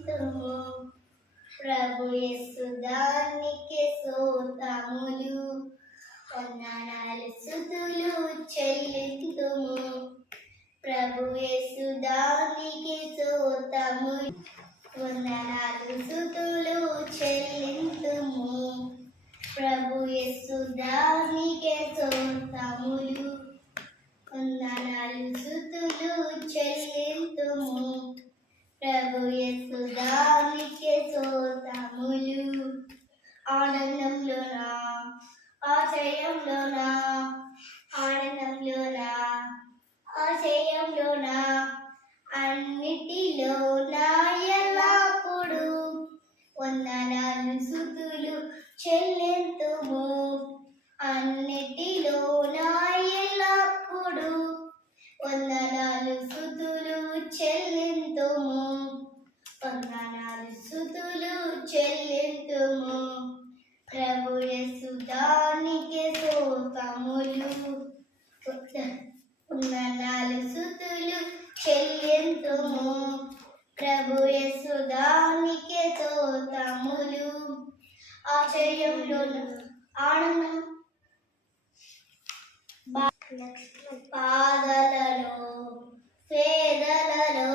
చెల్లింతుము. ప్రభు యేసు దానికి స్తోత్రములు, వందనాలు స్తుతులు చెల్లింతుము. ప్రభు యేసు దానికి స్తోత్రములు, వందనాలు స్తుతులు చెల్లింతుము. ప్రభు యేసు దానికి స్తోత్రములు, వందనాలు స్తుతులు చెల్లింతుము. ప్రభు యేసు దానికి స్తోత్రములు. ఆనందంలోనా ఆశయంలోనా, ఆనందంలోనా ఆశయంలోనా, అన్నిటిలోనా ఎల్లప్పుడు వందనాలు స్తుతులు చెల్లింతుము. అన్నిటిలోనా ఎల్లప్పుడు వందనాలు స్తుతులు చెల్లింతుము. వందనాలు స్తుతులు చెల్లింతుము. ప్రభు యేసు దానికి స్తోత్రములు, వందనాలు స్తుతులు చెల్లింతుము. ప్రభు యేసు దానికి స్తోత్రములు. ఆశ్చర్యంలోను ఆనందం బాధలలో పేదలలో